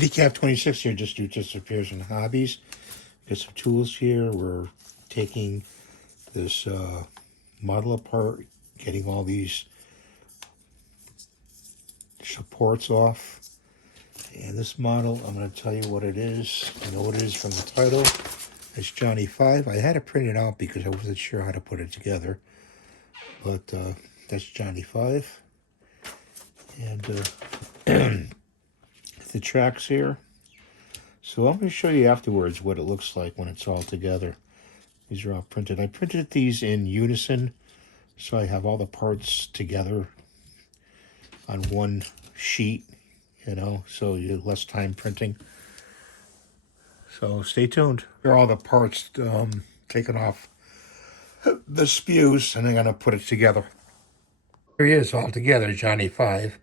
IndyCap 26 here just appears in hobbies. Got some tools here. We're taking this model apart, getting all these supports off. And this model, I'm going to tell you what it is. I know what it is from the title. It's Johnny 5. I had to print it out because I wasn't sure how to put it together. But that's Johnny 5. And the tracks here. So I'm going to show you afterwards what it looks like when it's all together. These are all printed. I printed these in unison, so I have all the parts together on one sheet, you know, so you have less time printing. So stay tuned. Here are all the parts taken off the spews, and I'm going to put it together. Here he is all together, Johnny 5.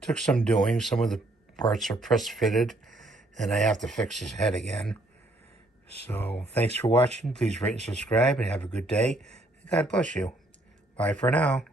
Took some doing. Some of the parts are press fitted, and I have to fix his head again. So thanks for watching. Please rate and subscribe, and have a good day. God bless you. Bye for now.